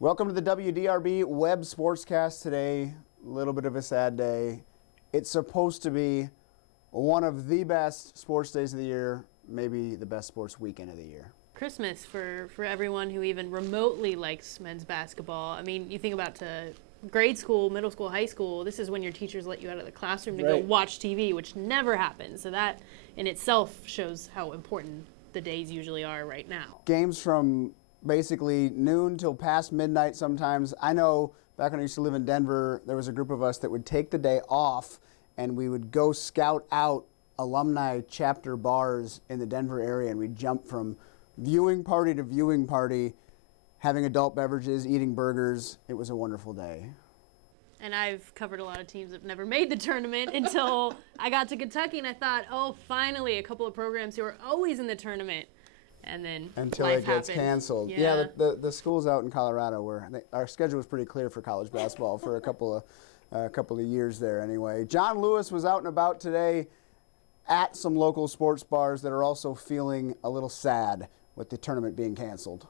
Welcome to the WDRB Web Sportscast today. A little bit of a sad day. It's supposed to be one of the best sports days of the year, maybe the best sports weekend of the year. Christmas for everyone who even remotely likes men's basketball. I mean, you think about to grade school, middle school, high school, this is when your teachers let you out of the classroom to go watch TV, which never happens. So that in itself shows how important the days usually are right now. Games from basically noon till past midnight sometimes. I know back when I used to live in Denver, there was a group of us that would take the day off and we would go scout out alumni chapter bars in the Denver area, and we'd jump from viewing party to viewing party, having adult beverages, eating burgers. It was a wonderful day. And I've covered a lot of teams that never made the tournament until I got to Kentucky, and I thought, oh, finally, a couple of programs who are always in the tournament. And then until life it gets happened. canceled. Yeah, the schools out in Colorado our schedule was pretty clear for college basketball for a couple of years there anyway. John Lewis was out and about today at some local sports bars that are also feeling a little sad with the tournament being canceled.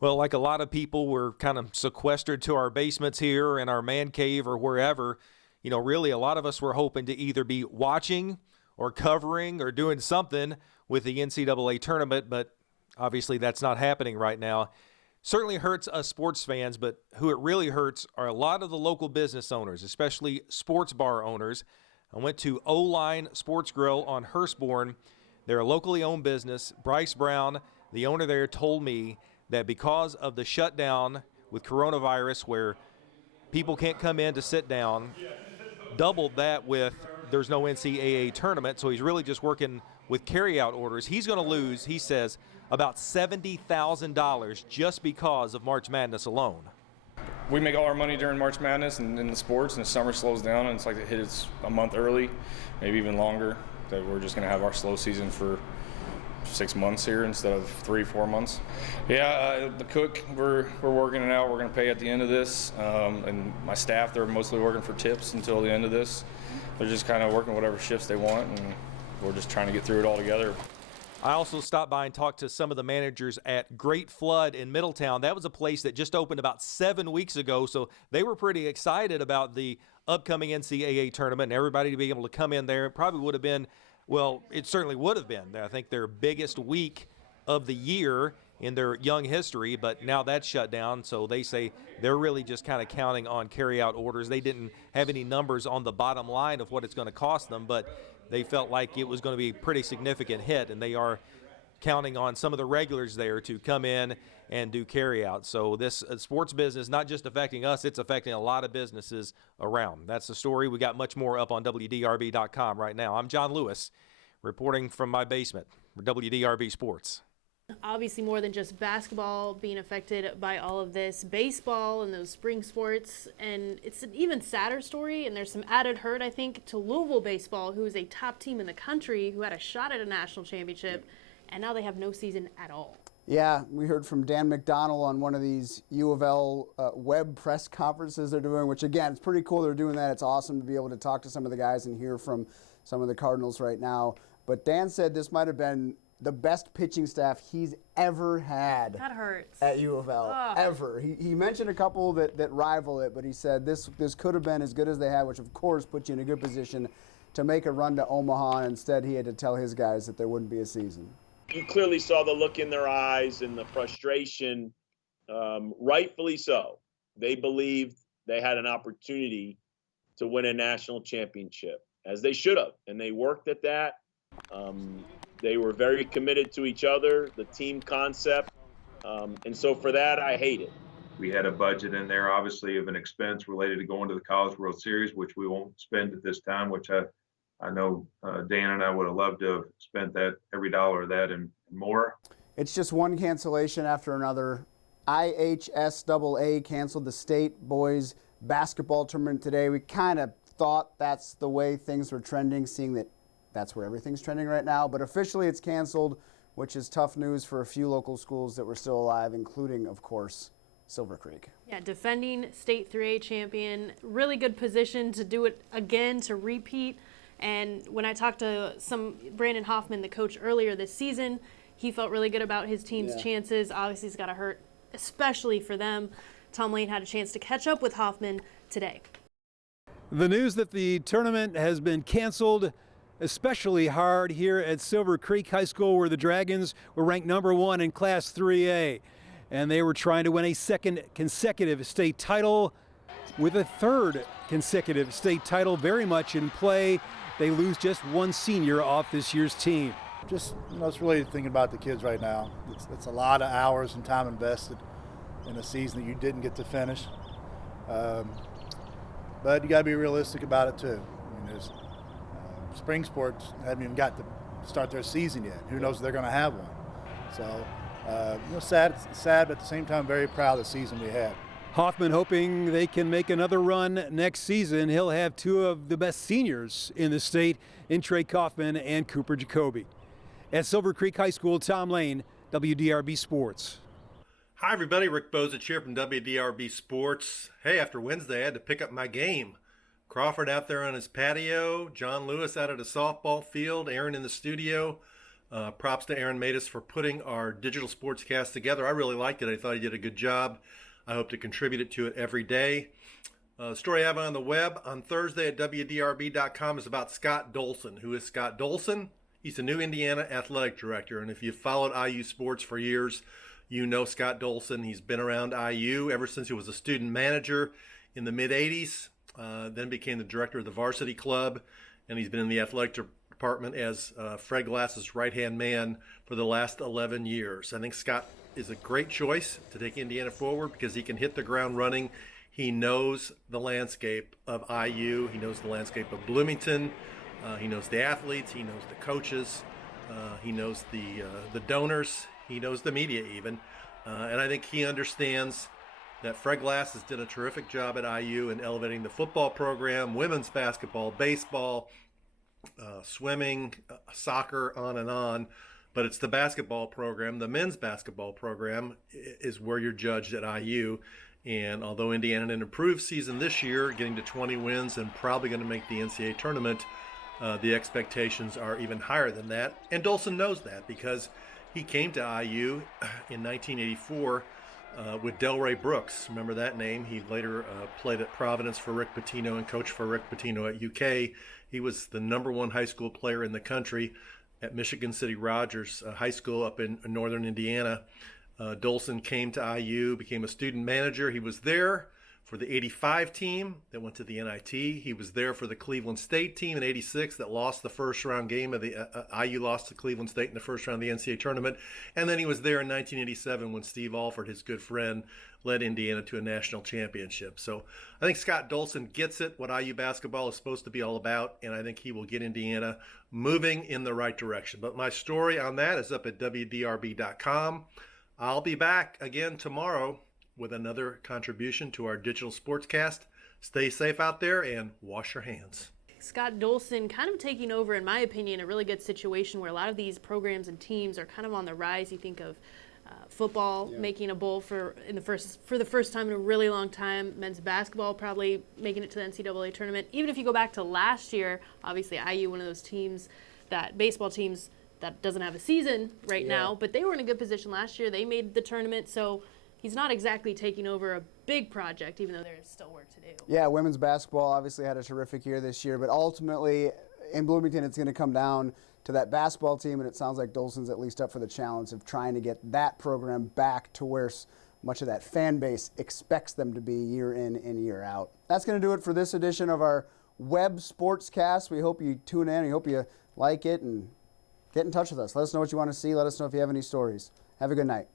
Well, like a lot of people, we're kind of sequestered to our basements here in our man cave or wherever. You know, really a lot of us were hoping to either be watching or covering or doing something with the NCAA tournament, but obviously that's not happening right now. Certainly hurts us sports fans, but who it really hurts are a lot of the local business owners, especially sports bar owners. I went to O-Line Sports Grill on Hurstbourne. They're a locally owned business. Bryce Brown, the owner there, told me that because of the shutdown with coronavirus where people can't come in to sit down, doubled that with there's no NCAA tournament, so he's really just working with carryout orders. He's going to lose, he says, about $70,000 just because of March Madness alone. We make all our money during March Madness and in the sports, and the summer slows down, and it's like it hits a month early, maybe even longer, that we're just going to have our slow season for 6 months here instead of 3-4 months. Yeah, the cook, we're working it out. We're going to pay at the end of this, and my staff, they're mostly working for tips until the end of this. They're just kind of working whatever shifts they want, and we're just trying to get through it all together. I also stopped by and talked to some of the managers at Great Flood in Middletown. That was a place that just opened about 7 weeks ago, so they were pretty excited about the upcoming NCAA tournament and everybody to be able to come in there. It probably would have been, well, it certainly would have been, I think, their biggest week of the year in their young history, but now that's shut down, so they say they're really just kind of counting on carry-out orders. They didn't have any numbers on the bottom line of what it's going to cost them, but they felt like it was going to be a pretty significant hit, and they are counting on some of the regulars there to come in and do carry-out. So this sports business, not just affecting us, it's affecting a lot of businesses around. That's the story. We got much more up on WDRB.com right now. I'm John Lewis, reporting from my basement for WDRB Sports. Obviously more than just basketball being affected by all of this, baseball and those spring sports, and it's an even sadder story, and there's some added hurt, I think, to Louisville baseball, who is a top team in the country, who had a shot at a national championship, and now they have no season at all. Yeah, we heard from Dan McDonnell on one of these U of L web press conferences they're doing, which again, it's pretty cool they're doing that. It's awesome to be able to talk to some of the guys and hear from some of the Cardinals right now. But Dan said this might have been the best pitching staff he's ever had. That hurts. At U of L, ever. He mentioned a couple that rival it, but he said this could have been as good as they had, which of course puts you in a good position to make a run to Omaha. Instead, he had to tell his guys that there wouldn't be a season. You clearly saw the look in their eyes and the frustration, rightfully so. They believed they had an opportunity to win a national championship, as they should have, and they worked at that. They were very committed to each other, the team concept, and so for that, I hate it. We had a budget in there, obviously, of an expense related to going to the College World Series, which we won't spend at this time, which I know Dan and I would have loved to have spent that, every dollar of that and more. It's just one cancellation after another. IHSAA canceled the state boys basketball tournament today. We kind of thought that's the way things were trending, seeing that that's where everything's trending right now. But officially it's canceled, which is tough news for a few local schools that were still alive, including, of course, Silver Creek. Yeah, defending state 3A champion, really good position to do it again, to repeat. And when I talked to Brandon Hoffman, the coach, earlier this season, he felt really good about his team's chances. Obviously, it's got to hurt, especially for them. Tom Lane had a chance to catch up with Hoffman today. The news that the tournament has been canceled, especially hard here at Silver Creek High School, where the Dragons were ranked #1 in Class 3A. And they were trying to win a second consecutive state title, with a third consecutive state title very much in play. They lose just one senior off this year's team. Just, it's really thinking about the kids right now. It's a lot of hours and time invested in a season that you didn't get to finish. But you got to be realistic about it too. I mean, there's spring sports haven't even got to start their season yet. Who knows if they're going to have one? So, sad, but at the same time, very proud of the season we had. Hoffman hoping they can make another run next season. He'll have two of the best seniors in the state in Trey Kaufman and Cooper Jacoby. At Silver Creek High School, Tom Lane, WDRB Sports. Hi, everybody. Rick Bozich here from WDRB Sports. Hey, after Wednesday, I had to pick up my game. Crawford out there on his patio, John Lewis out at a softball field, Aaron in the studio. Props to Aaron Matus for putting our digital sportscast together. I really liked it. I thought he did a good job. I hope to contribute to it every day. The story I have on the web on Thursday at WDRB.com is about Scott Dolson. Who is Scott Dolson? He's the new Indiana athletic director. And if you've followed IU sports for years, you know Scott Dolson. He's been around IU ever since he was a student manager in the mid-'80s, then became the director of the varsity club, and he's been in the athletic department as Fred Glass's right-hand man for the last 11 years. I think Scott is a great choice to take Indiana forward because he can hit the ground running. He knows the landscape of IU. He knows the landscape of Bloomington. He knows the athletes. He knows the coaches. He knows the donors. He knows the media even. And I think he understands that Fred Glass has done a terrific job at IU in elevating the football program, women's basketball, baseball, swimming, soccer, on and on. But it's the basketball program, the men's basketball program, is where you're judged at IU. And although Indiana had an improved season this year, getting to 20 wins and probably going to make the NCAA tournament, the expectations are even higher than that. And Dolson knows that because he came to IU in 1984 with Delray Brooks. Remember that name? He later played at Providence for Rick Pitino and coached for Rick Pitino at UK. He was the #1 high school player in the country at Michigan City Rogers High School up in northern Indiana. Dolson came to IU, became a student manager. He was there for the '85 team that went to the NIT. He was there for the Cleveland State team in '86 that lost the first round game of the IU lost to Cleveland State in the first round of the NCAA tournament. And then he was there in 1987 when Steve Alford, his good friend, led Indiana to a national championship. So I think Scott Dolson gets it, what IU basketball is supposed to be all about, and I think he will get Indiana moving in the right direction. But my story on that is up at WDRB.com. I'll be back again tomorrow with another contribution to our digital sportscast. Stay safe out there and wash your hands. Scott Dolson kind of taking over, in my opinion, a really good situation where a lot of these programs and teams are kind of on the rise. You think of football making a bowl for the first time in a really long time. Men's basketball probably making it to the NCAA tournament. Even if you go back to last year, obviously IU, one of those teams, that baseball teams that doesn't have a season right now, but they were in a good position last year. They made the tournament, so he's not exactly taking over a big project, even though there's still work to do. Yeah, women's basketball obviously had a terrific year this year, but ultimately in Bloomington it's going to come down to that basketball team, and it sounds like Dolson's at least up for the challenge of trying to get that program back to where much of that fan base expects them to be year in and year out. That's going to do it for this edition of our web sportscast. We hope you tune in. We hope you like it and get in touch with us. Let us know what you want to see. Let us know if you have any stories. Have a good night.